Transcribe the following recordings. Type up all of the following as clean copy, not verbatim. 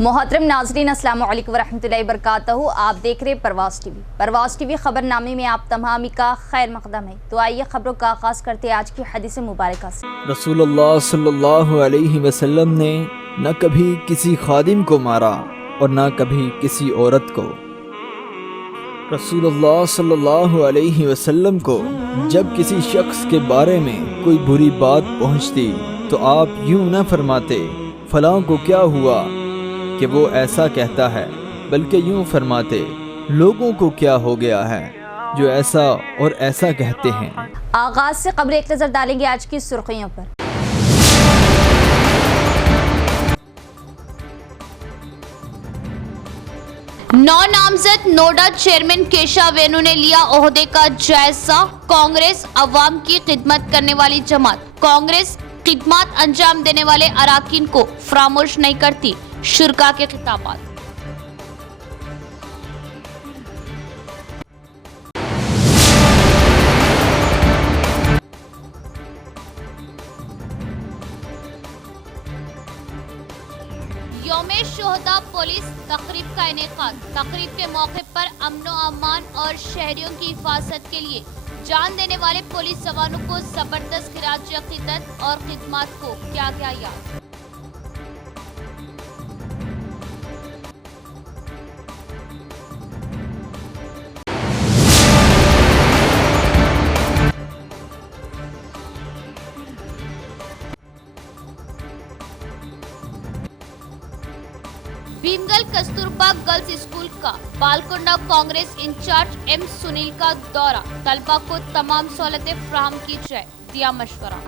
محترم ناظرین السلام علیکم ورحمۃ اللہ وبرکاتہ. آپ دیکھ رہے پرواز ٹی وی. پرواز ٹی وی خبر نامے میں آپ تمامی کا خیر مقدم ہے. تو آئیے خبروں کا آغاز کرتے آج کی حدیث مبارکہ سے. رسول اللہ صلی اللہ علیہ وسلم نے نہ کبھی کسی خادم کو مارا اور نہ کبھی کسی عورت کو. رسول اللہ صلی اللہ علیہ وسلم کو جب کسی شخص کے بارے میں کوئی بری بات پہنچتی تو آپ یوں نہ فرماتے فلاں کو کیا ہوا کہ وہ ایسا کہتا ہے، بلکہ یوں فرماتے لوگوں کو کیا ہو گیا ہے جو ایسا اور ایسا کہتے ہیں. آغاز سے قبل ایک نظر ڈالیں گے آج کی سرخیوں پر. نو نامزد نوڈا چیئرمین کیشا وینو نے لیا عہدے کا جائزہ. کانگریس عوام کی خدمت کرنے والی جماعت. کانگریس خدمات انجام دینے والے اراکین کو فراموش نہیں کرتی. شرکا کے خطابات. یوم شہداء پولیس تقریب کا انعقاد. تقریب کے موقع پر امن و امان اور شہریوں کی حفاظت کے لیے جان دینے والے پولیس جوانوں کو زبردست خراج عقیدت اور خدمات کو کیا کیا یاد. بھیمگل کستوربا گرلز اسکول کا بالکنڈا کانگریس انچارج ایم سنیل کا دورہ. طلبہ کو تمام سہولتیں فراہم کی جائے، دیا مشورہ.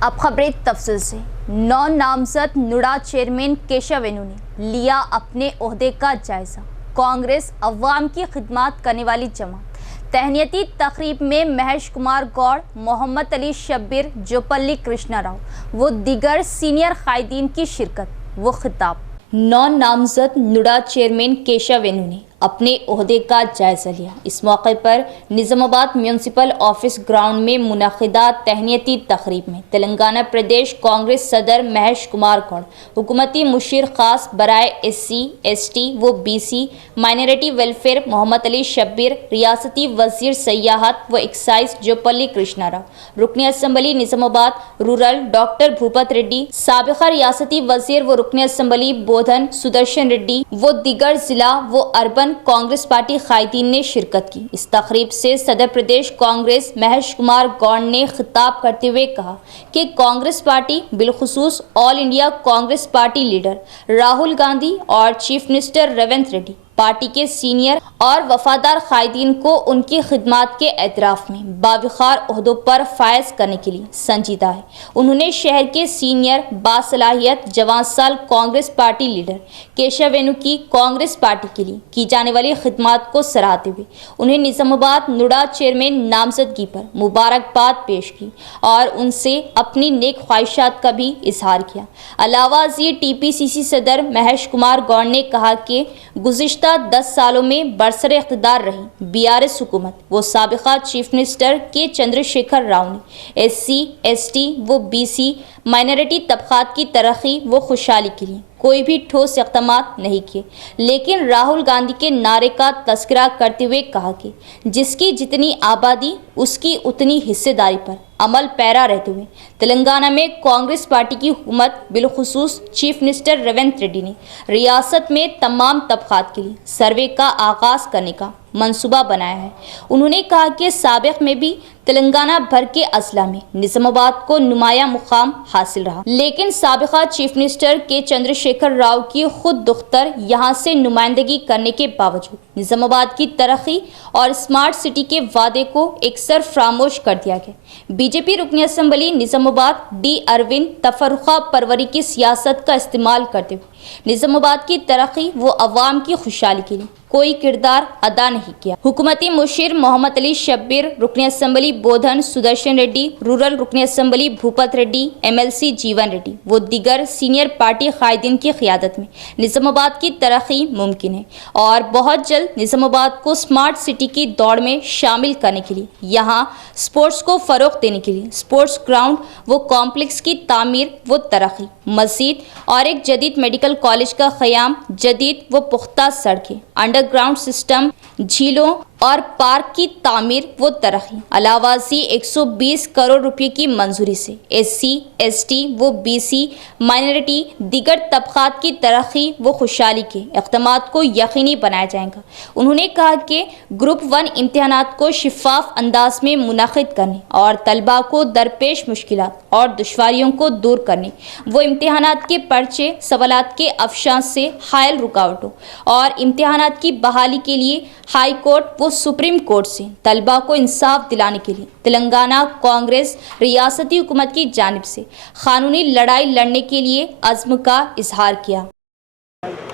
اب خبریں تفصیل سے. نو نامزد نوڈا چیئرمین کیشا وینو نے لیا اپنے عہدے کا جائزہ. کانگریس عوام کی خدمات کرنے والی جماعت. تہنیتی تقریب میں مہیش کمار گوڑ، محمد علی شبیر، جوپلی کرشنا راؤ و دیگر سینئر قائدین کی شرکت و خطاب. نو نامزد نوڈا چیئرمین کیشا وینو نے اپنے عہدے کا جائزہ لیا. اس موقع پر نظام آباد میونسپل آفس گراؤنڈ میں منعقدہ تہنیتی تقریب میں تلنگانہ پردیش کانگریس صدر مہیش کمار گوڑ، حکومتی مشیر خاص برائے SC/ST و BC مائنرٹی ویلفیئر محمد علی شبیر، ریاستی وزیر سیاحت و ایکسائز جوپلی کرشنا راؤ، رکن اسمبلی نظام آباد رورل ڈاکٹر بھوپت ریڈی، سابقہ ریاستی وزیر و رکن اسمبلی بودھن سدرشن ریڈی و دیگر ضلع و اربن کانگریس پارٹی قائدین نے شرکت کی. اس تقریب سے صدر پردیش کانگریس مہیش کمار گوڑ نے خطاب کرتے ہوئے کہا کہ کانگریس پارٹی بالخصوص all India Congress party leader Rahul Gandhi اور chief minister Revanth Reddy party کے سینئر اور وفادار قائدین کو ان کی خدمات کے اعتراف میں باوقار عہدوں پر فائز کرنے کے لیے سنجیدہ ہے. انہوں نے شہر کے سینئر باصلاحیت جوان سال کانگریس پارٹی لیڈر کیشا وینو کی کانگریس پارٹی کے لیے کی جانے والی خدمات کو سراہتے ہوئے انہیں نظام آباد نوڈا چیئرمین نامزدگی پر مبارکباد پیش کی اور ان سے اپنی نیک خواہشات کا بھی اظہار کیا. علاوہ ازیں TPCC صدر مہیش کمار گوڑ نے کہا کہ گزشتہ 10 سالوں میں برسر اقتدار رہی BRS حکومت وہ سابقہ چیف منسٹر کے چندر شیکھر راؤ نے SC/ST و BC مائنرٹی طبقات کی ترقی و خوشحالی کے لیے کوئی بھی ٹھوس اقدامات نہیں کیے، لیکن راہل گاندھی کے نعرے کا تذکرہ کرتے ہوئے کہا کہ جس کی جتنی آبادی اس کی اتنی حصے داری پر عمل پیرا رہتے ہوئے تلنگانہ میں کانگریس پارٹی کی حکومت بالخصوص چیف منسٹر ریونت ریڈی نے ریاست میں تمام طبقات کے لیے سروے کا آغاز کرنے کا منصوبہ بنایا ہے. انہوں نے کہا کہ سابق میں بھی تلنگانہ بھر کے اضلاع میں نظام آباد کو نمایاں مقام حاصل رہا، لیکن سابقہ چیف منسٹر کے چندر شیکھر راؤ کی خود دختر یہاں سے نمائندگی کرنے کے باوجود نظام آباد کی ترقی اور اسمارٹ سٹی کے وعدے کو اکثر فراموش کر دیا گیا. BJP رکن اسمبلی نظام آباد D اروند تفرقہ پروری کی سیاست کا استعمال کرتے ہوئے نظام آباد کی ترقی و عوام کی خوشحالی کے لیے कोई किरदार अदा नहीं किया। हुकूमती मुशीर मोहम्मद अली शब्बीर, रुकन असम्बली बोधन सुदर्शन रेड्डी, रूरल रुकन असम्बली भूपत रेड्डी, MLC जीवन रेड्डी वो दिगर सीनियर पार्टी कायदीन की क़ियादत में निज़ामाबाद की तरक्की मुमकिन है और बहुत जल्द निज़ामाबाद को स्मार्ट सिटी की दौड़ में शामिल करने के लिए, यहाँ स्पोर्ट्स को फ़रोग़ देने के लिए स्पोर्ट्स ग्राउंड वो कॉम्प्लेक्स की तामीर वो तरक्की, मस्जिद और एक जदीद मेडिकल कॉलेज का क़याम, जदीद वो पुख्ता सड़कें, अंडरग्राउंड सिस्टम, झीलों और पार्क की तामीर वो तरक्की, अलावासी 120 करोड़ रुपये की मंजूरी से SC, ST वो BC माइनॉरिटी दिगर तबक़ात की तरक्की वो खुशहाली के इक़दामात को यकीनी बनाया जाएगा। उन्होंने कहा कि ग्रुप 1 इम्तहानात को शिफाफ अंदाज में मुनक़िद करने और तलबा को दरपेश मुश्किलात और दुश्वारियों को दूर करने, वो इम्तहानात के पर्चे सवालात के अफशांस से हायल रुकावटों और इम्तहानात की बहाली के लिए हाई कोर्ट वो सुप्रीम कोर्ट से तलबा को इंसाफ दिलाने के लिए तेलंगाना कांग्रेस रियासती हुकूमत की जानिब से कानूनी लड़ाई लड़ने के लिए अज़्म का इजहार किया।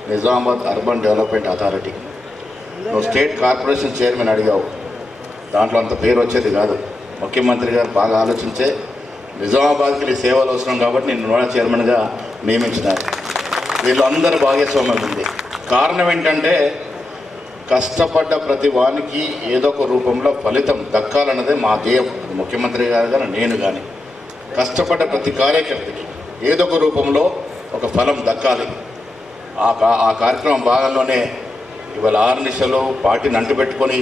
నిజామాబాద్ అర్బన్ డెవలప్మెంట్ అథారిటీ నువ్వు స్టేట్ కార్పొరేషన్ చైర్మన్ అడిగావు, దాంట్లో అంత పేరు వచ్చేది కాదు. ముఖ్యమంత్రి గారు బాగా ఆలోచించే నిజామాబాద్కి నీ సేవలు అవసరం కాబట్టి నేను నోడా చైర్మన్గా నియమించినారు. వీళ్ళు అందరూ భాగస్వామ్యం ఉంది. కారణం ఏంటంటే కష్టపడ్డ ప్రతి వానికి ఏదో ఒక రూపంలో ఫలితం దక్కాలన్నదే మా ధ్యేయం. ముఖ్యమంత్రి గారు కానీ నేను కానీ కష్టపడ్డ ప్రతి కార్యకర్తకి ఏదో ఒక రూపంలో ఒక ఫలం దక్కాలి. ఆ కార్యక్రమం భాగంలోనే ఇవాళ 6 నిమిషాలు పార్టీని అంటుపెట్టుకొని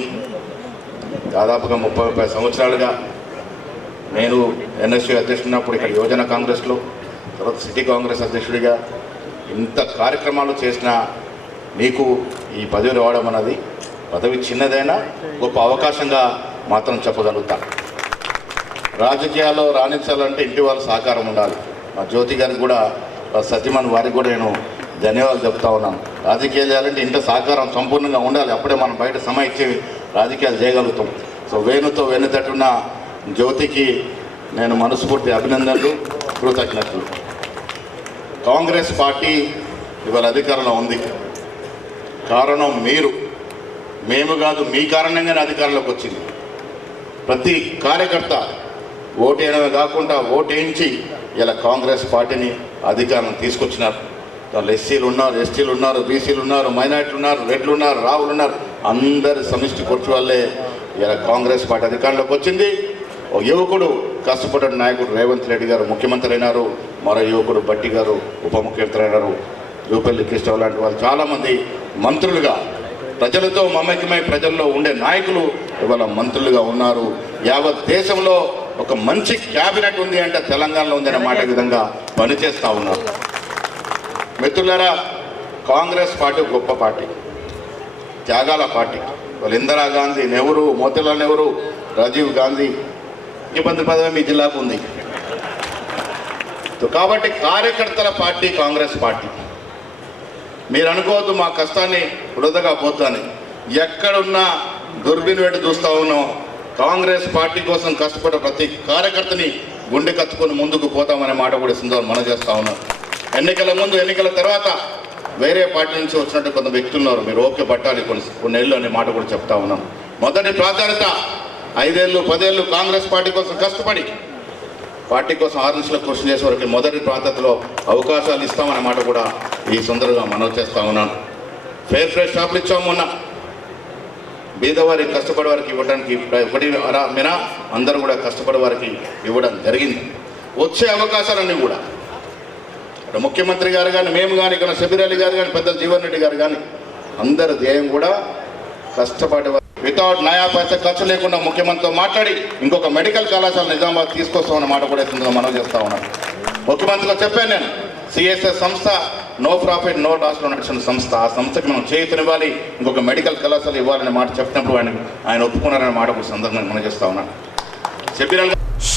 దాదాపుగా 30 సంవత్సరాలుగా నేను NSU అధ్యక్షుడినప్పుడు ఇక్కడ యువజన కాంగ్రెస్లో, తర్వాత సిటీ కాంగ్రెస్ అధ్యక్షుడిగా ఇంత కార్యక్రమాలు చేసిన నీకు ఈ పదవి రావడం అన్నది పదవి చిన్నదైనా గొప్ప అవకాశంగా మాత్రం చెప్పగలుగుతా. రాజకీయాల్లో రాణించాలంటే ఇంటి వాళ్ళ సహకారం ఉండాలి. మా జ్యోతి గారికి కూడా సత్యమన్ వారికి కూడా నేను ధన్యవాదాలు చెప్తా ఉన్నాను. రాజకీయాలు చేయాలంటే ఇంటి సహకారం సంపూర్ణంగా ఉండాలి, అప్పుడే మనం బయట సమయం ఇచ్చి రాజకీయాలు చేయగలుగుతాం. సో వేణుతో వెన్నుతట్టున్న జ్యోతికి నేను మనస్ఫూర్తి అభినందనలు, కృతజ్ఞతలు. కాంగ్రెస్ పార్టీ ఇవాళ అధికారంలో ఉంది. కారణం మీరు, మేము కాదు, మీ కారణంగానే అధికారంలోకి వచ్చింది. ప్రతి కార్యకర్త ఓటేయడమే కాకుండా ఓటేయించి ఇలా కాంగ్రెస్ పార్టీని అధికారం తీసుకొచ్చినారు. వాళ్ళు ఎస్సీలు ఉన్నారు, ఎస్టీలు ఉన్నారు, బీసీలు ఉన్నారు, మైనార్టీలు ఉన్నారు, రెడ్లు ఉన్నారు, రావులు ఉన్నారు, అందరి సమిష్టి కృషి వల్లే ఇలా కాంగ్రెస్ పార్టీ అధికారంలోకి వచ్చింది. ఒక యువకుడు కష్టపడ్డ నాయకుడు రేవంత్ రెడ్డి గారు ముఖ్యమంత్రి అయినారు, మరో యువకుడు బట్టి గారు ఉప ముఖ్యమంత్రి అయినారు, యూపల్లి కృష్ణ లాంటి వాళ్ళు చాలామంది మంత్రులుగా ప్రజలతో మమేకమై ప్రజల్లో ఉండే నాయకులు ఇవాళ మంత్రులుగా ఉన్నారు. యావత్ దేశంలో ఒక మంచి క్యాబినెట్ ఉంది అంటే తెలంగాణలో ఉంది అనే మాట విధంగా పనిచేస్తూ ఉన్నారు. మిత్రులారా, కాంగ్రెస్ పార్టీ గొప్ప పార్టీ, త్యాగాల పార్టీ. వాళ్ళు ఇందిరాగాంధీ, నెహ్రూ, మోతీలాల్ నెహ్రూ, రాజీవ్ గాంధీ ముఖ్యమంత్రి పదవి మీ జిల్లాకు ఉంది. కాబట్టి కార్యకర్తల పార్టీ కాంగ్రెస్ పార్టీ. మీరు అనుకోవద్దు మా కష్టాన్ని వృధగా పోతాని. ఎక్కడున్నా దుర్బిన్ పెట్టి చూస్తూ ఉన్నాం. కాంగ్రెస్ పార్టీ కోసం కష్టపడ్డ ప్రతి కార్యకర్తని గుండె కత్తుకొని ముందుకు పోతామనే మాట కూడా సందర్భంగా మనం చేస్తూ ఉన్నాం. ఎన్నికల ముందు, ఎన్నికల తర్వాత వేరే పార్టీ నుంచి వచ్చినట్టు కొంత వ్యక్తులు ఉన్నారు, మీరు ఓకే పట్టాలి కొన్ని ఏళ్ళు అనే మాట కూడా చెప్తా ఉన్నాం. మొదటి ప్రాధాన్యత 5 ఏళ్ళు 10 ఏళ్ళు కాంగ్రెస్ పార్టీ కోసం కష్టపడి పార్టీ కోసం 6 నిమిషాలు కృషి చేసే వరకు మొదటి ప్రాధాన్యతలో అవకాశాలు ఇస్తామనే మాట కూడా ఈ సందర్భంగా మనవి చేస్తూ ఉన్నాను. ఫెయిర్ ఫ్రెష్ షాపులు ఇచ్చాము మొన్న, బీదవారికి కష్టపడే వారికి ఇవ్వడానికి ఒకటి మినా అందరూ కూడా కష్టపడే వారికి ఇవ్వడం జరిగింది. వచ్చే అవకాశాలన్నీ కూడా ముఖ్యమంత్రి గారు కానీ, మేము కానీ, ఇక్కడ షబీర్ అలీ గారు కానీ, పెద్ద జీవన్ రెడ్డి గారు కానీ అందరి ధ్యేయం కూడా కష్టపడే వితౌట్ నయా పైసా ఖర్చు లేకుండా ముఖ్యమంత్రితో మాట్లాడి ఇంకొక మెడికల్ కళాశాల నిజామాబాద్ తీసుకొస్తామన్న మాట కూడా మనం చేస్తూ ఉన్నాను. ముఖ్యమంత్రితో చెప్పాను నేను, CSS సంస్థ నో ప్రాఫిట్ నో లాస్లో నడిచిన సంస్థ, ఆ సంస్థకి మనం చేయుతనివ్వాలి, ఇంకొక మెడికల్ కళాశాల ఇవ్వాలనే మాట చెప్పినప్పుడు ఆయన ఒప్పుకున్నారనే మాట కూడా సందర్భంగా మనం చేస్తూ ఉన్నాను.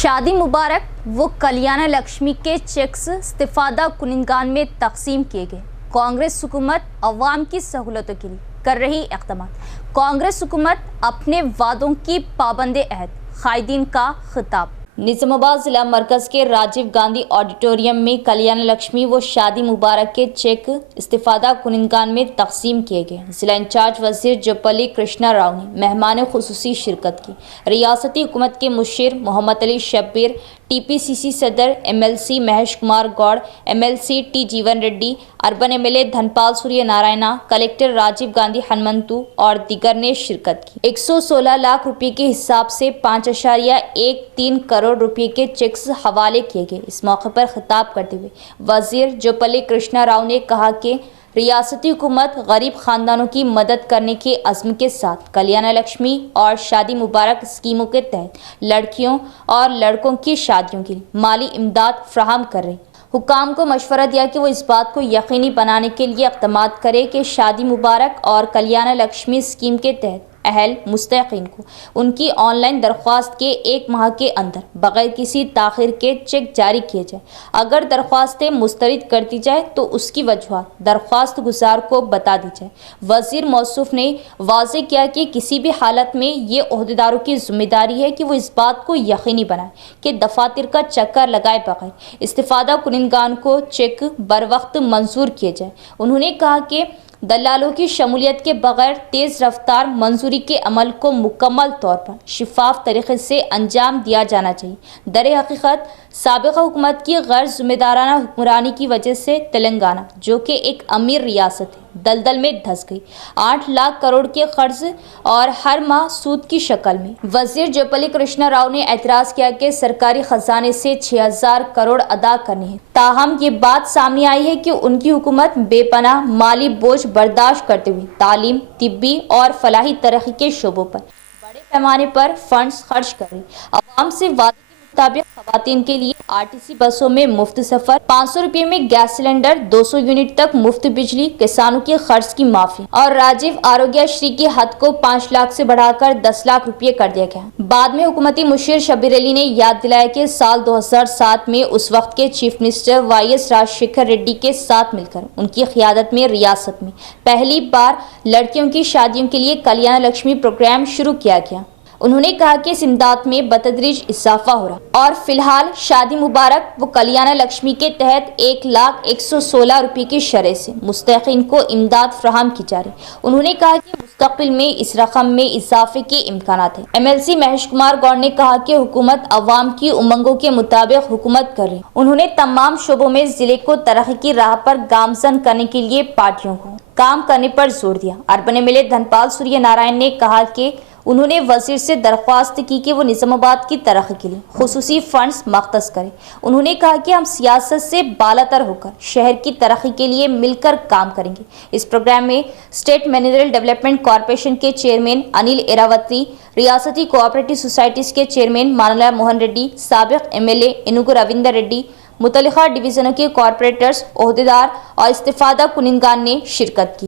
शादी मुबारक वो कल्याण लक्ष्मी के चेक्स इस्तिफादा कुनिंगान में तकसीम किए गए। कांग्रेस हुकूमत अवाम की सहूलतों के लिए कर रही इक़दामात। कांग्रेस हुकूमत अपने वादों की पाबंद अहद, कायदीन का खिताब। निजामाबाद जिला मरकज के राजीव गांधी ऑडिटोरियम में कल्याण लक्ष्मी व शादी मुबारक के चेक इस्तिफादा कुनिंदगान में तकसीम किए गए। जिला इंचार्ज वजीर जपली कृष्णा राव ने मेहमान खुसूसी शिरकत की। रियासती हुकूमत के मुशीर मोहम्मद अली शब्बीर, टीपीसीसी सदर MLC Mahesh Kumar Goud, MLC T Jeevan Reddy, urban MLA Dhanpal Surya Narayana, collector Rajiv Gandhi Hanumanthu और दीगर ने शिरकत की। 116 लाख रुपए के हिसाब से 5.13 करोड़ रुपए के चेक्स हवाले किए गए। इस मौके पर खिताब करते हुए वजीर जोपल्ली कृष्णा राव ने कहा कि रियासती हुकूमत गरीब खानदानों की मदद करने के अज़्म के साथ कल्याण लक्ष्मी और शादी मुबारक स्कीमों के तहत लड़कियों और लड़कों की शादियों के लिए माली इमदाद फ्राहम कर रही। हुकाम को मशवरा दिया कि वो इस बात को यकीनी बनाने के लिए इक़दामात करे कि शादी मुबारक और कल्याण लक्ष्मी स्कीम के तहत अहल मुस्तहिक़ीन को उनकी ऑनलाइन दरख्वास्त के 1 माह के अंदर बग़ैर किसी ताख़ीर के चेक जारी किए जाए। अगर दरख्वास्तें मुस्तरद कर दी जाए तो उसकी वजूहात दरख्वास्त गुजार को बता दी जाए। वज़ीर मौसूफ ने वाज़े किया कि किसी भी हालत में ये ओहदेदारों की जिम्मेदारी है कि वो इस बात को यकीनी बनाए कि दफातर का चक्कर लगाए बगैर इस्तिफादा कुनिंदगान को चेक बर वक्त मंजूर किए जाए। उन्होंने कहा कि दलालों की शमूलियत के बगैर तेज़ रफ्तार मंजूरी के अमल को मुकम्मल तौर पर शिफाफ तरीके से अंजाम दिया जाना चाहिए। दर हकीकत साबिक़ा हुकूमत की गैर ज़िम्मेदाराना हुक्मरानी की वजह से तेलंगाना, जो कि एक अमीर रियासत है, दलदल में धंस गई। 8 लाख करोड़ के कर्ज और हर माह सूद की शक्ल में। वजीर जोपल्ली कृष्णा राव ने एतराज़ किया कि सरकारी खजाने से 6000 करोड़ अदा करने हैं। ताहम ये बात सामने आई है कि उनकी हुकूमत बेपनाह माली बोझ बर्दाश्त करते हुए तालीम, तिब्बी और फलाही तरक्की के शोबों पर बड़े पैमाने पर फंड्स खर्च कर रही। अवाम से वादे के मुताबिक खवातीन के लिए आरटीसी बसों में मुफ्त सफर, 500 रुपये में गैस सिलेंडर, 200 यूनिट तक मुफ्त बिजली, किसानों के खर्च की माफी और राजीव आरोग्य श्री की हद को 5 लाख से बढ़ाकर 10 लाख रुपये कर दिया गया। बाद में हुकूमती मुशीर शब्बीर अली ने याद दिलाया कि साल 2007 में उस वक्त के chief minister YS Rajasekhar Reddy के साथ मिलकर उनकी क़ियादत में रियासत में पहली बार लड़कियों की शादियों के लिए कल्याण लक्ष्मी प्रोग्राम शुरू किया गया। उन्होंने कहा कि इस इमदाद में बतदरीज इजाफा हो रहा और फिलहाल शादी मुबारक व कल्याण लक्ष्मी के तहत 1,116 रुपये की शरह से मुस्तहिक़ीन को इमदाद फ्राहम की जा रही। उन्होंने कहा कि मुस्तक़बिल में इस रकम में इजाफे के इम्कानात हैं। एमएलसी महेश कुमार गौड़ ने कहा कि हुकूमत अवाम की उमंगों के मुताबिक हुकूमत कर रही। उन्होंने तमाम शोबों में जिले को तरक्की की राह पर गामजन करने के लिए पार्टियों को काम करने पर जोर दिया। अर्बन एमएलए धनपाल सूर्य नारायण ने कहा कि उन्होंने वजीर से दरख्वास्त की कि वो निजामाबाद की तरक्की के लिए खुसूसी फंड्स मख्तस करें। उन्होंने कहा कि हम सियासत से बालातर होकर शहर की तरक्की के लिए मिलकर काम करेंगे। इस प्रोग्राम में स्टेट मिनरल डेवलपमेंट कॉरपोरेशन के चेयरमैन अनिल एरावती, रियासती कोऑपरेटिव सोसाइटीज के चेयरमैन मानला मोहन रेड्डी, साबिक एमएलए इनुगु रविंदर रेड्डी, मुतल्लिका डिवीजनों के कॉरपोरेटर्स, ओहदेदार और इस्तिफादा कुनिंदगान ने शिरकत की।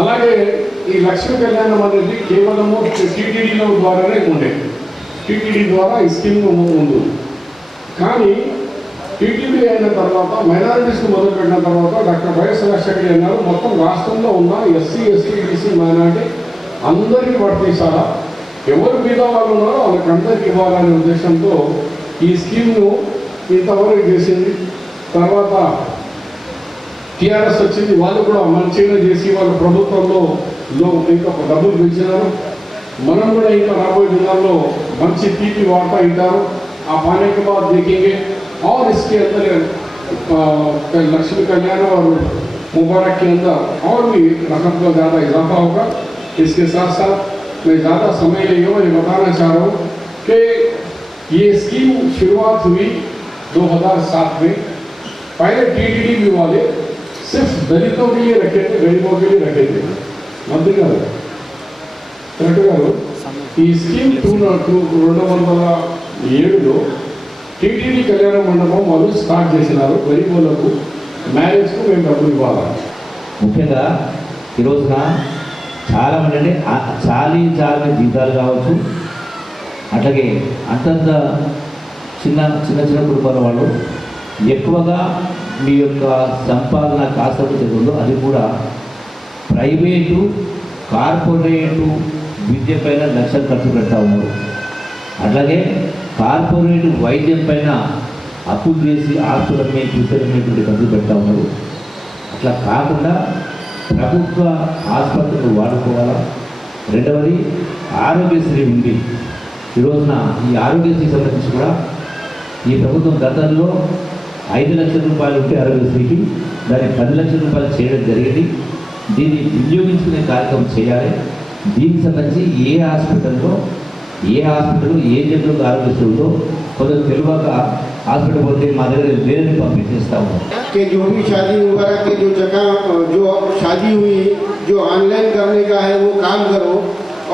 అలాగే ఈ లక్ష్మీ కళ్యాణం అనేది కేవలము టీటీడీలో ద్వారానే ఉండేది. టీటీడీ ద్వారా ఈ స్కీమ్ ఉంది. కానీ టీటీడీ అయిన తర్వాత మైనారిటీస్కి మొదలుపెట్టిన తర్వాత డాక్టర్ వైఎస్ రాజశేఖర్ అన్నారు మొత్తం రాష్ట్రంలో ఉన్న ఎస్సీ, ఎస్టీ, బీసీ, మైనారిటీ అందరికీ వర్తించాలా, ఎవరు మీద వాళ్ళు ఉన్నారో వాళ్ళకి అందరికీ ఇవ్వాలనే ఉద్దేశంతో ఈ స్కీమ్ను ఇంతవరకు చేసింది. తర్వాత టీఆర్ఎస్ వచ్చింది, వాళ్ళు కూడా మంచిగా చేసి వాళ్ళ ప్రభుత్వంలో ఇంకా డబ్బులు పెంచినారు. మనం కూడా ఇంకా రాబోయే దినాల్లో మంచి తీపి వార్త వింటారు. ఆ पाने के बाद देखेंगे और इसके अंदर लक्ष्मी कल्याण और मुबारक के अंदर और भी रकम का ज़्यादा इजाफा होगा। इसके साथ साथ मैं ज़्यादा समय नहीं हूँ, ये बताना चाह रहा हूँ कि ये स्कीम शुरुआत हुई 2007 में। पहले टीटीडी वाले सिर्फ दलितों के लिए रखे थे, गरीबों के लिए रखे थे। मंत्री गाరు ఈ స్కీమ్ 2007లో టీటీడీ కళ్యాణ మండపం వాళ్ళు స్టార్ట్ చేసినారు. గరీబులకు మ్యారేజ్కు మేము డబ్బులు ఇవ్వాలి. ముఖ్యంగా ఈ రోజున చాలామంది అంటే చాలీ జీతాలు కావచ్చు, అట్లాగే అంతంత చిన్న కుటుంబాల వాళ్ళు ఎక్కువగా మీ యొక్క సంపాదన కాస్త తెలుగులో అది కూడా ప్రైవేటు, కార్పొరేటు విద్య పైన లక్షలు ఖర్చు పెడతా ఉన్నారు. అట్లాగే కార్పొరేట్ వైద్యం పైన అప్పులు చేసి ఆస్తులమ్మే కూర్చొనేటువంటి ఖర్చు పెడతా ఉన్నారు. అట్లా కాకుండా ప్రభుత్వ ఆసుపత్రులు వాడుకోవాలా. రెండవది ఆరోగ్యశ్రీ ఉంది. ఈ రోజున ఈ ఆరోగ్యశ్రీకి సంబంధించి కూడా ఈ ప్రభుత్వం గతంలో 5 లక్షల రూపాయలు ఉంటే ఆరోగ్యశ్రీకి దాన్ని 10 లక్షల రూపాయలు చేయడం జరిగింది. దీన్ని వినియోగించుకునే కార్యక్రమం చేయాలి. దీనికి సంబంధించి ఏ హాస్పిటల్ ఏ జంతువులకు ఆరోగ్యశ్రీ ఉందో కొందరు తెలియక హాస్పిటల్ పోతే మా దగ్గర లేదని పంపించేస్తా ఉన్నాం. कि जो भी शादी वगैरह के जो जगह जो शादी हुई जो ऑनलाइन करने का है वो काम करो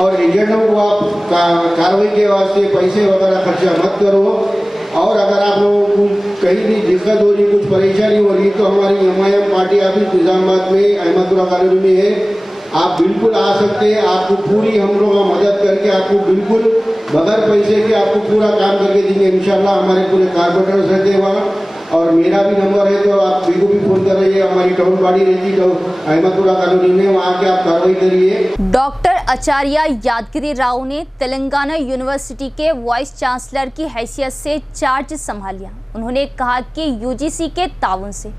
और एजेंटों को आप कार्रवाई के वास्ते पैसे वगैरह खर्चा मत करो। और अगर आप लोगों को कहीं भी दिक्कत हो रही कुछ परेशानी हो रही तो हमारी MIM पार्टी ऑफिस निजामाबाद में अहमदपुरा कॉलोनी में है, आप बिल्कुल आ सकते हैं। आपको पूरी हम लोग मदद करके आपको बिल्कुल बगैर पैसे के आपको पूरा काम करके देंगे इंशाल्लाह। हमारे पूरे कारपोरेटर्स रहते हैं वहाँ और मेरा भी नंबर है तो आप मेरे को भी फ़ोन कर रही है। हमारी टाउन बॉडी रहती है अहमदपुरा कॉलोनी में, वहाँ के आप कार्रवाई करिए। डॉक्टर आचार्य यादगिरी राव ने तेलंगाना यूनिवर्सिटी के वाइस चांसलर की हैसियत से चार्ज संभाल लिया। उन्होंने कहा कि UGC के ताउन से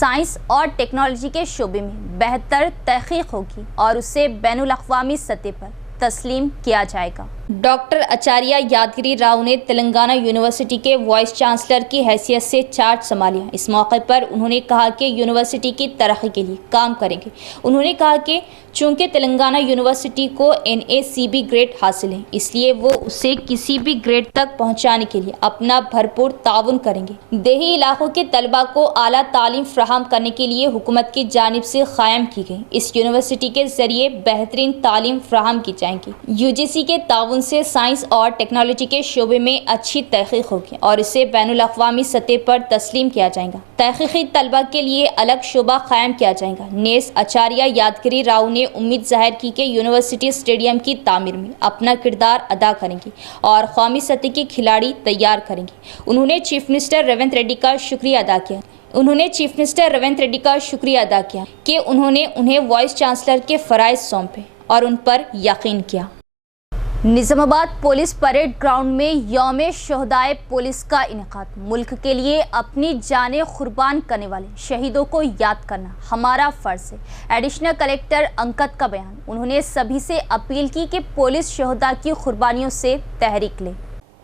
साइंस और टेक्नोलॉजी के शोबे में बेहतर तहकीक होगी और उसे बैनुल-अक़वामी सतह पर तस्लीम किया जाएगा। डॉक्टर आचार्य यादगिरी राव ने तेलंगाना यूनिवर्सिटी के वाइस चांसलर की हैसियत से चार्ज संभाला। इस मौके पर उन्होंने कहा कि यूनिवर्सिटी की तरक्की के लिए काम करेंगे। उन्होंने कहा कि चूंकि तेलंगाना यूनिवर्सिटी को NACB ग्रेड हासिल है, इसलिए वो उसे किसी भी ग्रेड तक पहुंचाने के लिए अपना भरपूर ताउन करेंगे। देही इलाकों के तलबा को आला तालीम फ्राहम करने के लिए हुकूमत की जानिब से कायम की गई इस यूनिवर्सिटी के जरिए बेहतरीन तालीम फ्राहम की जाएंगी। UGC के ताउन से साइंस और टेक्नोलॉजी के शोबे में अच्छी तहकीक होगी और इसे बैनुल-अक़वामी सतह पर तस्लीम किया जाएगा। तहकीकी तलबा के लिए अलग शोबा कायम किया जाएगा। नेस आचार्य यादगिरी राव ने उम्मीद जाहिर की कि यूनिवर्सिटी स्टेडियम की तामीर में अपना किरदार अदा करेंगी और कौमी सतह के खिलाड़ी तैयार करेंगी। उन्होंने चीफ मिनिस्टर रेवंत रेड्डी का शुक्रिया अदा किया कि उन्होंने उन्हें वाइस चांसलर के फ़राइज़ सौंपे और उन पर यकीन किया। निज़ामाबाद पुलिस परेड ग्राउंड में यौम शोहदाए पुलिस का इनेकाद। मुल्क के लिए अपनी जानें कुर्बान करने वाले शहीदों को याद करना हमारा फ़र्ज़ है। एडिशनल कलेक्टर अंकत का बयान। उन्होंने सभी से अपील की कि पुलिस शोहदा की कुर्बानियों से तहरीक ले।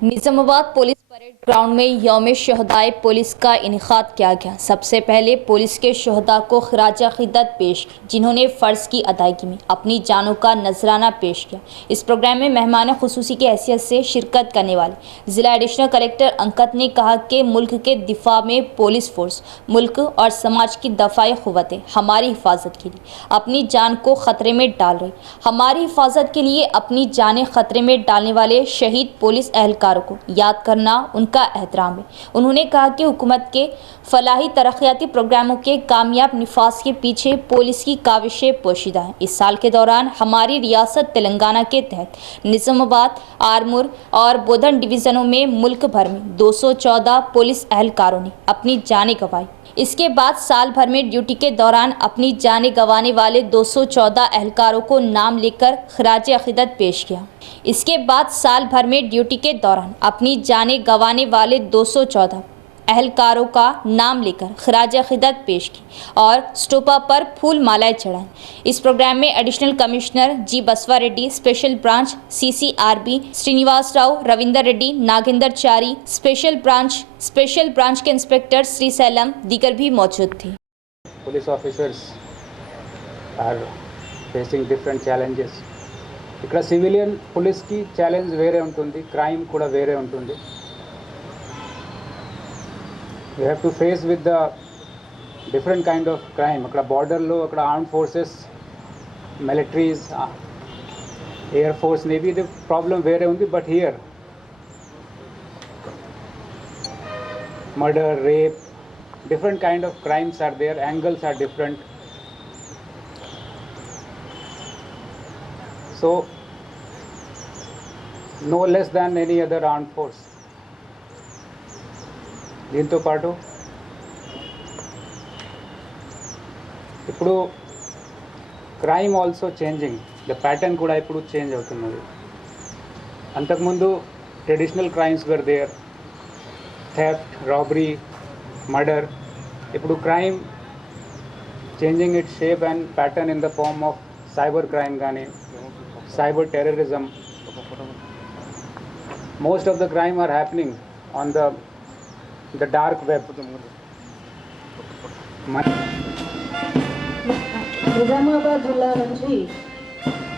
निज़ामाबाद पुलिस परेड ग्राउंड में यौम शोहदाए पुलिस का इनेकाद किया गया। सबसे पहले पुलिस के शोहदा को खिराज अक़ीदत पेश की, जिन्होंने फ़र्ज़ की अदायगी में अपनी जानों का नजराना पेश किया। इस प्रोग्राम में मेहमान खुसूसी की हैसियत से शिरकत करने वाले ज़िला एडिशनल कलेक्टर अंकत ने कहा कि मुल्क के दिफा में पुलिस फोर्स मुल्क और समाज की दफ़ाई क़ुव्वतें हमारी हिफाजत के लिए अपनी जान को ख़तरे में डाल रही। हमारी हिफाजत के लिए अपनी जानें ख़तरे में डालने वाले शहीद पुलिस एहलकारों को याद करना उनका एहतराम है। उन्होंने कहा कि हुकूमत के फलाही तरक्याती प्रोग्रामों के कामयाब निफाज के पीछे पुलिस की काविशें पोशीदा हैं। इस साल के दौरान हमारी रियासत तेलंगाना के तहत निज़ामाबाद, आरमूर और बोधन डिवीज़नों में मुल्क भर में 214 पुलिस एहलकारों ने अपनी जानें गंवाई। इसके बाद साल भर में ड्यूटी के दौरान अपनी जानें गंवाने वाले 214 एहलकारों को नाम लेकर खिराज अक़ीदत पेश किया। इसके बाद साल भर में ड्यूटी के दौरान अपनी जानें गंवाने वाले 214 एहलकारों का नाम लेकर खिराज अक़ीदत पेश की और स्टोपा पर फूल मालाएं चढ़ाएं। इस प्रोग्राम में additional commissioner G Basava Reddy, special branch CCRB Srinivas Rao, Ravinder Reddy, Nagendra Chari, special branch के इंस्पेक्टर श्री सैलम दीगर भी मौजूद थे। Police officers are facing different challenges. ఇక్కడ సివిలియన్ పోలీస్కి ఛాలెంజ్ వేరే ఉంటుంది, క్రైమ్ కూడా వేరే ఉంటుంది. You have to face with the different kind of crime. అక్కడ బార్డర్లో అక్కడ armed forces, militaries, air force, navy, ఇది ప్రాబ్లం వేరే ఉంది. But here murder, rape, different kind of crimes are there, angles are different. So no less than any other armed force. దీంతో పాటు ఇప్పుడు crime also changing, the pattern కూడా ఇప్పుడు change అవుతున్నది. అంతకుముందు traditional crimes were there, theft, robbery, murder. ఇప్పుడు crime changing its shape and pattern in the form of cyber crime కానీ cyber terrorism. Most of the crime are happening on the dark web. Nizamabad జిల్లా నుంచి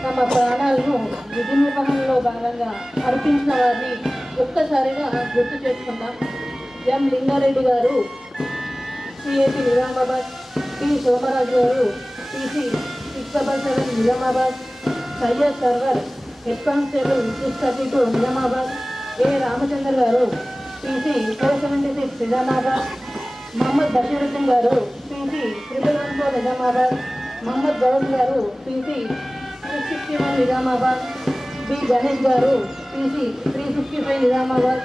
తమ ప్రాణాలను విధి నిర్వహణలో భాగంగా అర్పించిన వారిని ఒక్కసారిగా గుర్తు చేసుకుందాం. ఎం లింగారెడ్డి గారు సిఐటి నిజామాబాద్, టి సోమరాజు గారు TC 677 Nizamabad, Syed Sarwar head constable 632 Nizamabad, A Ramachandra గారు టీసీ 476 నిజామాబాద్, మహమ్మద్ బషీరుద్దీన్ గారు టీసీ 314 నిజామాబాద్, మహమ్మద్ గౌడ్ గారు టీసీ 661 నిజామాబాద్, బి గణేష్ గారు టీసీ 355 నిజామాబాద్,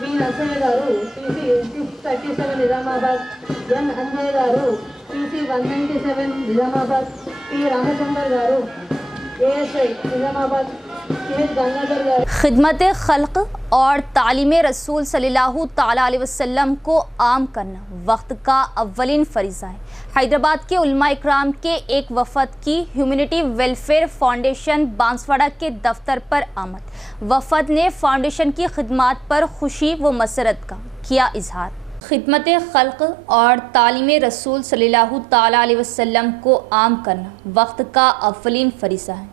బి నరసయ్య గారు టీసీ 637 నిజామాబాద్, ఎన్ అంజయ్ గారు టీసీ 197 నిజామాబాద్, టి రామచంద్ర గారు ఏఎస్ఐ నిజామాబాద్, खिदमत खल्क और तालीम रसूल सल्लल्लाहु ताला अलैहि वसल्लम को आम करना वक्त का अव्वलीन फरीज़ा है। हैदराबाद के उलमा इकराम के एक वफ़द की ह्यूमैनिटी वेलफेयर फाउंडेशन बांसवाड़ा के दफ्तर पर आमद। वफ़द ने फाउंडेशन की खिदमत पर खुशी व मसरत का किया इजहार। खिदमत खल्क और तालीम रसूल सल्लल्लाहु ताला अलैहि वसल्लम को आम करना वक्त का अव्वलीन फरीज़ा है।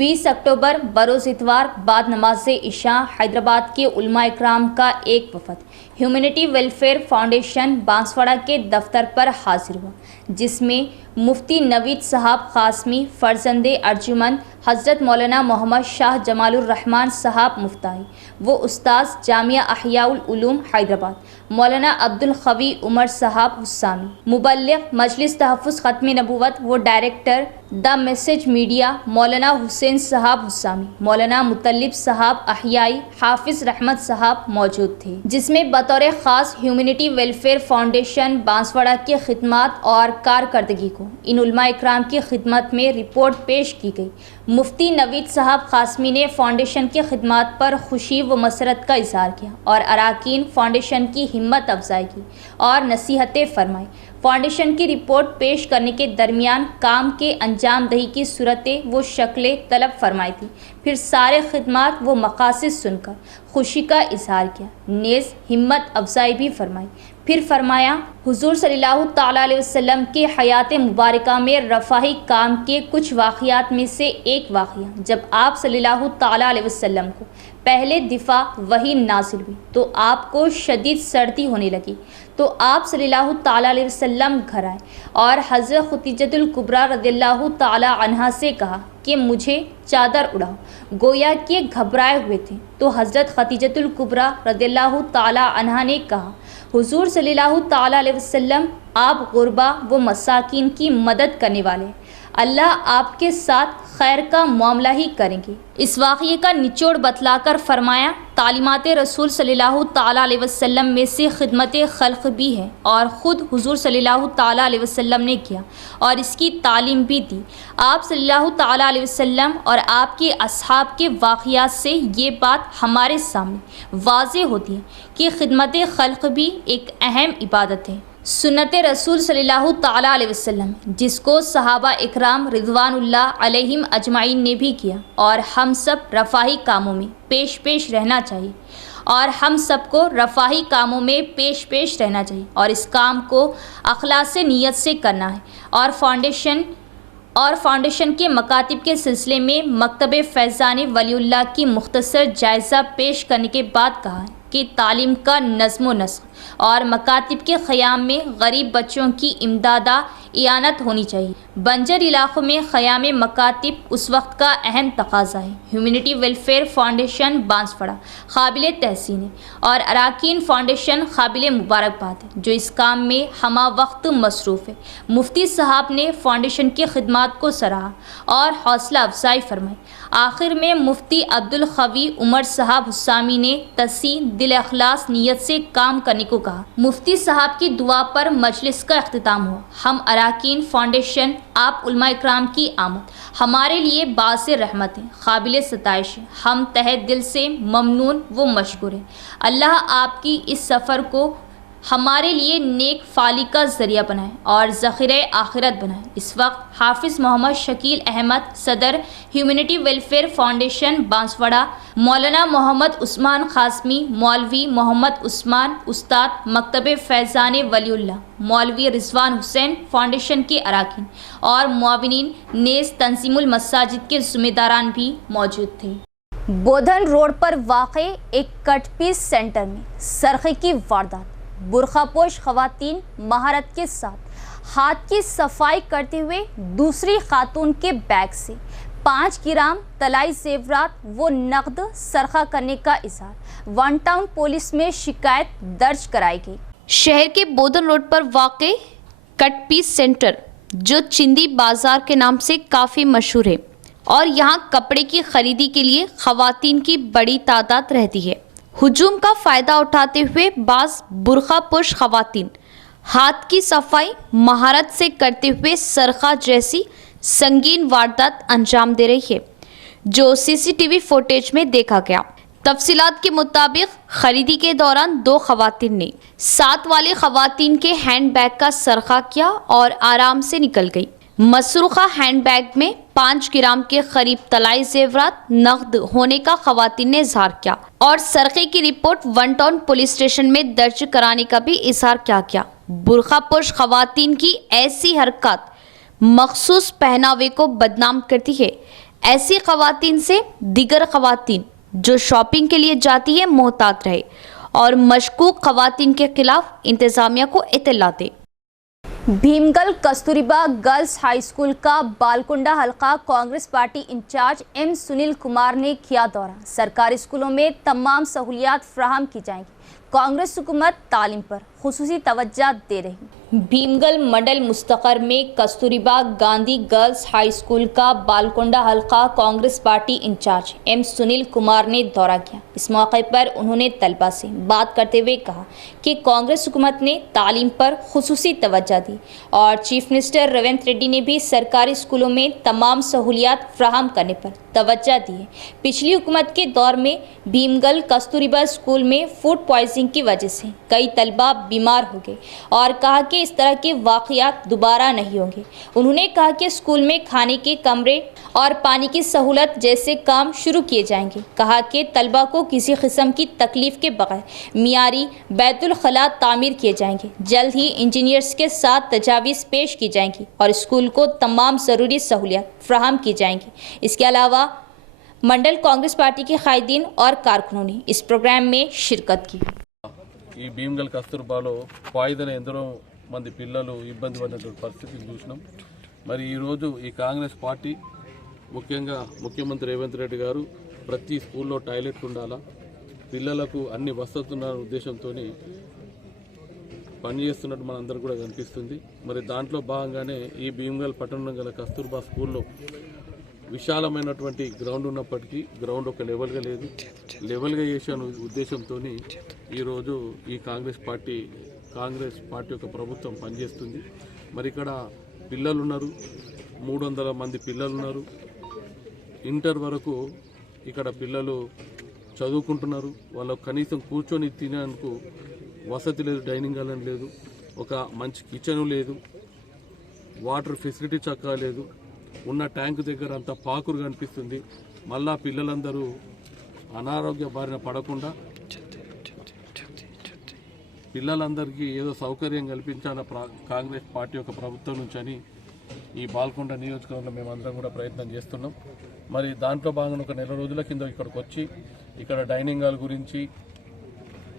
20 अक्टूबर बरोज़ इतवार बाद नमाज इशा हैदराबाद के उलमा इकराम का एक वफ़द ह्यूमैनिटी वेलफेयर फाउंडेशन बांसवाड़ा के दफ्तर पर हाजिर हुआ, जिसमें मुफ्ती नवीद साहब कासमी फ़र्जंदे अर्जुमंद हज़रत मौलाना मोहम्मद शाह जमालुर रहमान साहब मुफ्ताही वो उस्ताद जामिया अहयाउल उलूम हैदराबाद मौलाना अब्दुल खवी उमर साहब हुस्सामी, मुबल्लिग मजलिस तहफ़्फ़ुज़ ख़त्म नबूवत वो डायरेक्टर द मैसेज मीडिया मौलाना हुसैन साहब हुस्सामी, मौलाना मुतल्लिब साहब अहयाई हाफिज़ रहमत साहब मौजूद थे, जिसमें बतौर ख़ास ह्यूमैनिटी वेलफेयर फाउंडेशन बांसवाड़ा की खिदमत और कारकर्दगी को इन उलमा इकराम की खिदमत में रिपोर्ट पेश की गई। मुफ्ती नवीद साहब कासमी ने फाउंडेशन की खिदमत पर खुशी व मसरत का इजहार किया और अराकीन फाउंडेशन की हिम्मत अफजाई की और नसीहतें फरमाई। फाउंडेशन की रिपोर्ट पेश करने के दरमियान काम के अंजाम दही की सूरतें वो शक्लें तलब फरमाई थी। फिर सारे खिदमत व मकासद सुनकर खुशी का इजहार किया, नेज़ हिम्मत अफजाई भी फरमाई। फिर फरमाया, हुजूर सल्लल्लाहु ताला अलैहि वसल्लम के हयात मुबारका में रफ़ाही काम के कुछ वाक़ियात में से एक वाक़िया, जब आप सल्लल्लाहु ताला अलैहि वसल्लम को पहले दिफा वही नाज़िल हुई तो आपको शदीद सर्दी होने लगी, तो आप सल्लल्लाहु ताला अलैहि वसल्लम घर आए और हज़रत खदीजतुल कुबरा रज़ियल्लाहु ताला अन्हा से कहा कि मुझे चादर उड़ाओ। गोया कि घबराए हुए थे, तो हज़रत खदीजतुल कुबरा रज़ियल्लाहु ताला अन्हा ने कहा, हुजूर सल्लल्लाहु ताला अलैहि वसल्लम आप गुरबा व मसाकिन की मदद करने वाले, अल्लाह आपके साथ खैर का मामला ही करेंगे। इस वाक़ये का निचोड़ बतलाकर फरमाया, तालीमात रसूल सल्लल्लाहु ताला अलैहि वसल्लम में से खिदमत खल्क़ भी है और ख़ुद हुजूर सल्लल्लाहु ताला अलैहि वसल्लम ने किया और इसकी तालीम भी दी। आप सल्लल्लाहु ताला अलैहि वसल्लम और आपके अस्हाब के वाक़ियात से ये बात हमारे सामने वाज़े होती है कि खिदमत खल्क़ भी एक अहम इबादत है, सुन्नत रसूल सल्लल्लाहु ताला अलैहि वसल्लम, जिसको सहाबा इकराम रिज़वानुल्लाह अलैहिम अजमाइन ने भी किया और हम सब रफ़ाही कामों में पेश रहना चाहिए और हम सबको रफ़ाही कामों में पेश रहना चाहिए और इस काम को अखलास से नीयत से करना है। और फाउंडेशन के मकातिब के सिलसिले में मकतब फैज़ान वलीउल्लाह की मुख्तसर जायज़ा पेश करने के बाद कहा है कि तालीम का नज़्म नस्ख और मकातिब के क़याम में गरीब बच्चों की इमदादा इयानत होनी चाहिए। बंजर इलाक़ों में क़याम मकातिब उस वक्त का अहम तकाज़ा है। ह्यूमैनिटी वेलफेयर फाउंडेशन बांसवाड़ा काबिल तहसीन है और अराकीन फाउंडेशन काबिल मुबारकबाद है जो इस काम में हमा वक्त मसरूफ़ है। मुफ्ती साहब ने फाउंडेशन की खिदमत को सराहा और हौसला अफजाई फरमाई। आखिर में मुफ्ती अब्दुल खवी उमर साहब हुस्सामी ने तसी दिल अखलास नीयत से काम करने को कहा। मुफ्ती साहब की दुआ पर मजलिस का इख्तिताम हुआ। हम अराकीन फाउंडेशन आप उलमा इकराम की आमद हमारे लिए बासे रहमत है, काबिल सताइश है। हम तहे दिल से ममनून व मशकूर हैं। अल्लाह आपकी इस सफ़र को हमारे लिए नेक फाली का ज़रिया बनाए और ज़ख़ीरे आखिरत बनाए। इस वक्त हाफिज़ मोहम्मद शकील अहमद सदर ह्यूमैनिटी वेलफेयर फाउंडेशन बांसवाड़ा, मौलाना मोहम्मद उस्मान ख़ासमी, मौलवी मोहम्मद उस्मान, उस्ताद मकतब फैज़ान वलीउल्लाह, मौलवी रिजवान हुसैन, फाउंडेशन के अराकीन और मुआविनीन नेज़ तंजीमुल मसाजिद के ज़िम्मेदारान भी मौजूद थे। बोधन रोड पर वाक़े एक कटपीस सेंटर में सरखे की वारदात। बुरखापोश ख़वातीन महारत के साथ हाथ की सफाई करते हुए दूसरी खातून के बैग से 5 ग्राम तलाई जेवरात व नकद सरखा करने का इज़हार। वन टाउन पुलिस में शिकायत दर्ज कराई गई। शहर के बोधन रोड पर वाक़े कट पीस सेंटर, जो चिंदी बाजार के नाम से काफ़ी मशहूर है और यहाँ कपड़े की खरीदी के लिए ख़वातीन की बड़ी तादाद रहती है। हुजूम का फ़ायदा उठाते हुए बाज़ बुरखापोश ख़वातीन हाथ की सफाई महारत से करते हुए सरखा जैसी संगीन वारदात अंजाम दे रही है, जो सीसीटीवी फुटेज में देखा गया। तफसीलात के मुताबिक खरीदी के दौरान 2 ख़वातीन ने साथ वाली ख़वातीन के हैंड बैग का सरखा किया और आराम से निकल गई। मसरूखा हैंड बैग में 5 ग्राम के करीब तलाई जेवरात नकद होने का ख़वातीन ने इजहार किया और सरखे की report one town police station में दर्ज कराने का भी इजहार किया। बुरखापोश ख़वातीन की ऐसी हरकत मखसूस पहनावे को बदनाम करती है। ऐसी ख़वातीन से दिगर ख़वातीन जो शॉपिंग के लिए जाती है मोहतात रहे और मशकूक ख़वातीन के खिलाफ इंतज़ामिया को इत्तला दे। Bheemgal Kasturba girls high school का बालकुंडा हलका Congress party incharge M Sunil Kumar ने किया दौरा। सरकारी स्कूलों में तमाम सहूलियात फराहम की जाएंगी। कांग्रेस हुकूमत तालीम पर खुसूसी तवज्जो दे रही। भीमगल मंडल मुस्तकर में Kasturba Gandhi girls high school का बालकुंडा हलका Congress party incharge M Sunil Kumar ने दौरा किया। इस मौके पर उन्होंने तलबा से बात करते हुए कहा कि कांग्रेस हुकूमत ने तालीम पर खुसूसी तवज्जो दी और चीफ मिनिस्टर रेवंत रेड्डी ने भी सरकारी स्कूलों में तमाम सहूलियात फराहम करने पर तवज्जो दी है। पिछली हुकूमत के दौर में भीमगल कस्तूरबा स्कूल में फूड पॉइजनिंग की वजह से कई तलबा बीमार हो गए और कहा कि इस तरह के वाक़यात दोबारा नहीं होंगे। उन्होंने कहा कि स्कूल में खाने के कमरे और पानी की सहूलत जैसे काम शुरू किए जाएंगे। कहा कि तलबा को किसी किस्म की तकलीफ के बगैर मियारी बैतुल खला तामीर किए जाएंगे। जल्द ही इंजीनियर्स के साथ तजावीज़ पेश की जाएंगी और स्कूल को तमाम ज़रूरी सहूलियत फ्राहम की जाएंगी। इसके अलावा मंडल कांग्रेस पार्टी के कायदीन और कारकुनों ने इस प्रोग्राम में शिरकत की। ఈ భీమగల్ కస్తూర్బాలో పాయిదన ఎందరో మంది పిల్లలు ఇబ్బంది పడినటువంటి పరిస్థితిని చూసినాం. మరి ఈరోజు ఈ కాంగ్రెస్ పార్టీ ముఖ్యంగా ముఖ్యమంత్రి రేవంత్ రెడ్డి గారు ప్రతి స్కూల్లో టాయిలెట్ ఉండాలా, పిల్లలకు అన్ని వసతులు ఉన్న ఉద్దేశంతో పనిచేస్తున్నట్టు మనందరూ కూడా కనిపిస్తుంది. మరి దాంట్లో భాగంగానే ఈ భీమగల్ పట్టణంలో గల కస్తూర్బా స్కూల్లో విశాలమైనటువంటి గ్రౌండ్ ఉన్నప్పటికీ గ్రౌండ్ ఒక లెవెల్గా లేదు. లెవెల్గా చేసే ఉద్దేశంతో ఈరోజు ఈ కాంగ్రెస్ పార్టీ యొక్క ప్రభుత్వం పనిచేస్తుంది. మరి ఇక్కడ పిల్లలు ఉన్నారు, 300 మంది పిల్లలు ఉన్నారు. ఇంటర్ వరకు ఇక్కడ పిల్లలు చదువుకుంటున్నారు. వాళ్ళకు కనీసం కూర్చొని తినేందుకు వసతి లేదు, డైనింగ్ హాల్ లేదు, ఒక మంచి కిచెన్ లేదు, వాటర్ ఫెసిలిటీ చక్కగా లేదు. ఉన్న ట్యాంకు దగ్గర అంతా పాకురు కనిపిస్తుంది. మళ్ళా పిల్లలందరూ అనారోగ్య బారిన పడకుండా పిల్లలందరికీ ఏదో సౌకర్యం కల్పించాల కాంగ్రెస్ పార్టీ యొక్క ప్రభుత్వం నుంచి అని ఈ బాల్కొండ నియోజకవర్గంలో మేమందరం కూడా ప్రయత్నం చేస్తున్నాం. మరి దాంట్లో భాగంగా ఒక నెల రోజుల కింద ఇక్కడికి వచ్చి ఇక్కడ డైనింగ్ హాల్ గురించి,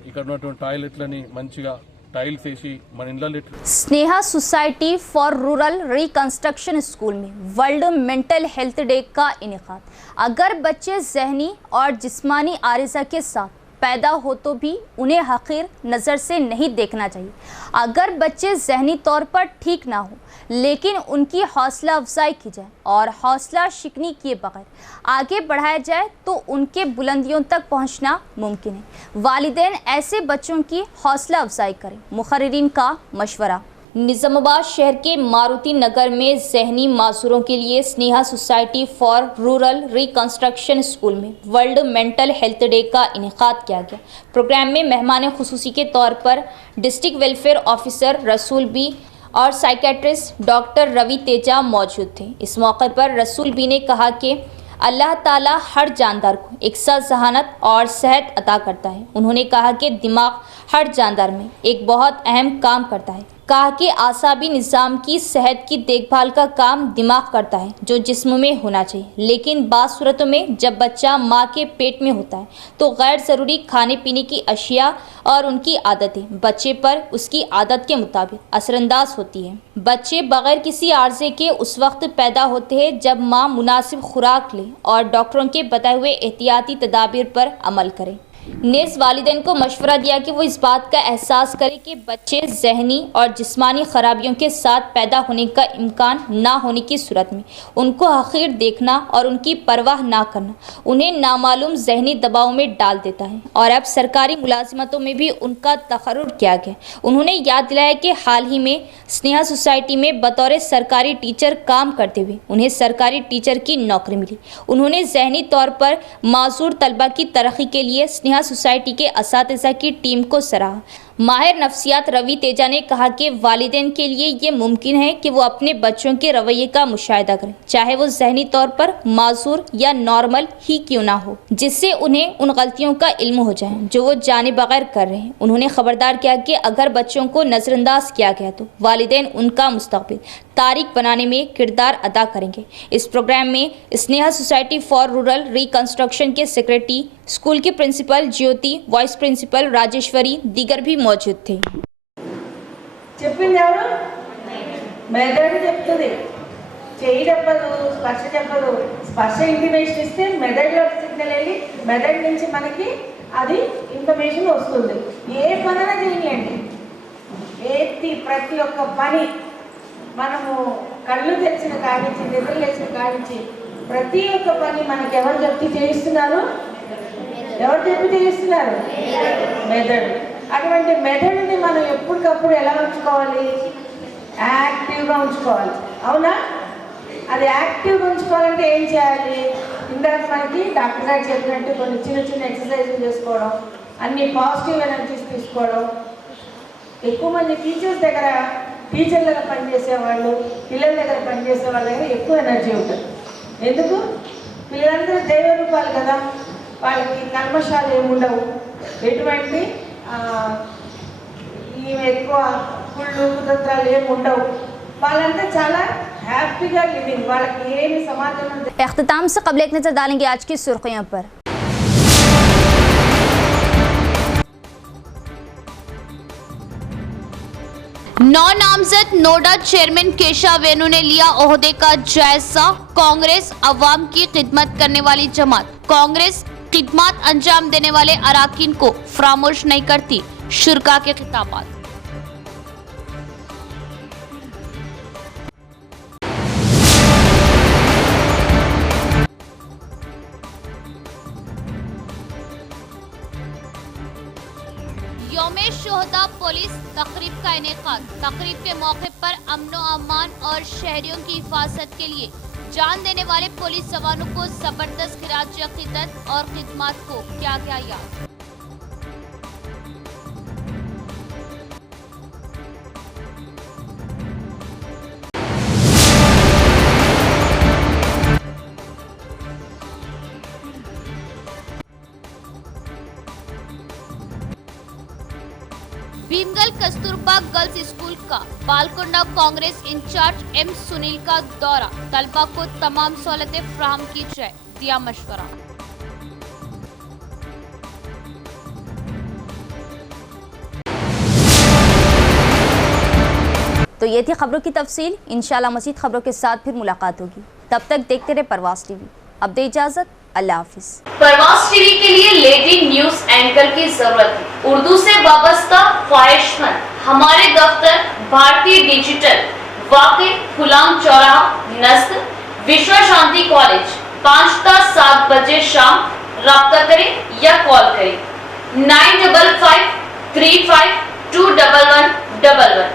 ఇక్కడ ఉన్నటువంటి టాయిలెట్లని మంచిగా टाइल्स వేసి మన ఇళ్ళలో Sneha society for rural reconstruction school में वर्ल्ड मेंटल हेल्थ डे का इनेकाद। अगर बच्चे जहनी और जिस्मानी आरिज़ा के साथ पैदा हो तो भी उन्हें हक़ीर नज़र से नहीं देखना चाहिए। अगर बच्चे जहनी तौर पर ठीक ना हो लेकिन उनकी हौसला अफजाई की जाए और हौसला शिकनी किए बगैर आगे बढ़ाया जाए तो उनके बुलंदियों तक पहुंचना मुमकिन है। वालिदैन ऐसे बच्चों की हौसला अफजाई करें। मुखर्रिरीन का मशवरा। निजामाबाद शहर के मारुति नगर में ज़हनी मासूरों के लिए Sneha society for rural reconstruction school में वर्ल्ड मेंटल हेल्थ डे का इनेकाद किया गया। प्रोग्राम में मेहमान खुसूसी के तौर पर डिस्ट्रिक्ट वेलफेयर ऑफिसर रसूल बी और साइकेट्रिस्ट डॉक्टर रवि तेजा मौजूद थे। इस मौके पर रसूल बी ने कहा कि अल्लाह ताला हर जानदार को एक ज़हानत और सेहत अता करता है। उन्होंने कहा कि दिमाग हर जानदार में एक बहुत अहम काम करता है। कहा कि आसाबी निज़ाम की सेहत की देखभाल का काम दिमाग करता है जो जिस्म में होना चाहिए, लेकिन बाज़ सूरतों में जब बच्चा माँ के पेट में होता है तो गैर ज़रूरी खाने पीने की अशिया और उनकी आदतें बच्चे पर उसकी आदत के मुताबिक असरअंदाज होती हैं। बच्चे बग़ैर किसी आर्जे के उस वक्त पैदा होते हैं जब माँ मुनासिब खुराक ले और डॉक्टरों के बताए हुए एहतियाती तदाबीर पर अमल करे। नेज़ वालिदैन को मशवरा दिया कि वो इस बात का एहसास करें कि बच्चे ज़हनी और जिस्मानी ख़राबियों के साथ पैदा होने का इम्कान ना होने की सूरत में उनको हक़ीर देखना और उनकी परवाह ना करना उन्हें नामालूम ज़हनी दबाव में डाल देता है और अब सरकारी मुलाजिमतों में भी उनका तकर्रुर किया गया। उन्होंने याद दिलाया कि हाल ही में स्नेहा सोसाइटी में बतौर सरकारी टीचर काम करते हुए उन्हें सरकारी टीचर की नौकरी मिली। उन्होंने ज़हनी तौर पर माजूर तलबा की तरक्की के लिए स्नेहा सोसाइटी के असातिज़ा की टीम को सराहा। माहिर नफ्सियात रवि तेजा ने कहा कि वालिदैन के लिए ये मुमकिन है कि वो अपने बच्चों के रवैये का मुशाहिदा करें, चाहे वो ज़हनी तौर पर माजूर या नॉर्मल ही क्यों ना हो, जिससे उन्हें उन गलतियों का इल्म हो जाए जो वो जाने बगैर कर रहे हैं। उन्होंने खबरदार किया कि अगर बच्चों को नज़रअंदाज किया गया तो वालिदैन उनका मुस्तकबिल तारीख बनाने में किरदार अदा करेंगे। इस प्रोग्राम में Sneha society for rural reconstruction के सेक्रेटरी, स्कूल की प्रिंसिपल ज्योति, वाइस प्रिंसिपल राजेश्वरी दीगर भी मौजूद थे। చెప్పింది ఎవరు? మెదడు చెప్తుంది, చెయ్యి చెప్పదు, స్పర్శ చెప్పదు. స్పర్శ ఇంటిమేషన్ ఇస్తే మెదడులో సిగ్నల్ వెళ్ళి మెదడు నుంచి మనకి అది ఇన్ఫర్మేషన్ వస్తుంది. ఏ పనైనా చేయండి, ప్రతి ఒక్క పని మనము కళ్ళు తెరిచిన కాడి నుంచి నిద్ర లేచిన కాడి నుంచి ప్రతి ఒక్క పని మనకి ఎవరు చెప్పి చేయిస్తున్నారు? ఎవరు చెప్పి చేయిస్తున్నారు? మెదడు. అటువంటి మెదడుని మనం ఎప్పటికప్పుడు ఎలా ఉంచుకోవాలి? యాక్టివ్గా ఉంచుకోవాలి. అవునా? అది యాక్టివ్గా ఉంచుకోవాలంటే ఏం చేయాలి? ఇందాక మనకి డాక్టర్ గారు చెప్పినట్టు కొన్ని చిన్న చిన్న ఎక్సర్సైజ్లు చేసుకోవడం, అన్ని పాజిటివ్ ఎనర్జీస్ తీసుకోవడం. ఎక్కువ మంది టీచర్ల దగ్గర పనిచేసేవాళ్ళు, పిల్లల దగ్గర పనిచేసే వాళ్ళ దగ్గర ఎక్కువ ఎనర్జీ ఉంటుంది. ఎందుకు? పిల్లలందరూ దైవ రూపాలు కదా, వాళ్ళకి కల్మషాలు ఏముండవు, ఎటువంటి ఎక్కువ కుళ్ళు కుతంత్రాలు ఏముండవు. వాళ్ళంతా చాలా హ్యాపీగా లివింగ్, వాళ్ళకి ఏమి సమాధానం. इख्तिताम से कबल एक नज़र डालेंगे आज की सुर्खियों पर। नौ नामजद नोडा चेयरमैन केशव वेणु ने लिया ओहदे का जायजा। कांग्रेस अवाम की खिदमत करने वाली जमात, कांग्रेस खिदमत अंजाम देने वाले अराकीन को फरामोश नहीं करती। शुरा के खिताबात। यौमे शोहदा पुलिस तकरीब का इनेकाद। तकरीब के मौके पर अमनो अमान और शहरियों की हिफाजत के लिए जान देने वाले पुलिस जवानों को जबरदस्त खिराज अकीदत और खिदमत को किया गया याद। भीमगल कस्तूरबा गर्ल्स स्कूल का बालकोंडा कांग्रेस इंचार्ज एम सुनील का दौरा। तलबा को तमाम सहूलतें फराहम की जाए, दिया मशवरा। तो ये थी खबरों की तफसील। इंशाल्लाह मज़ीद खबरों के साथ फिर मुलाकात होगी। तब तक देखते रहे परवास टीवी। अब दे इजाजत, अल्लाह हाफिज। परवास टीवी के लिए लेडी न्यूज एंकर की जरूरत है। उर्दू से वाबस्ता ख्वाहिशमंद हमारे दफ्तर भारतीय डिजिटल वाकई गुलाम चौराहा नस्द विश्व शांति कॉलेज 5 ता 7 बजे शाम। राब्ता करें या कॉल करें 9553521111।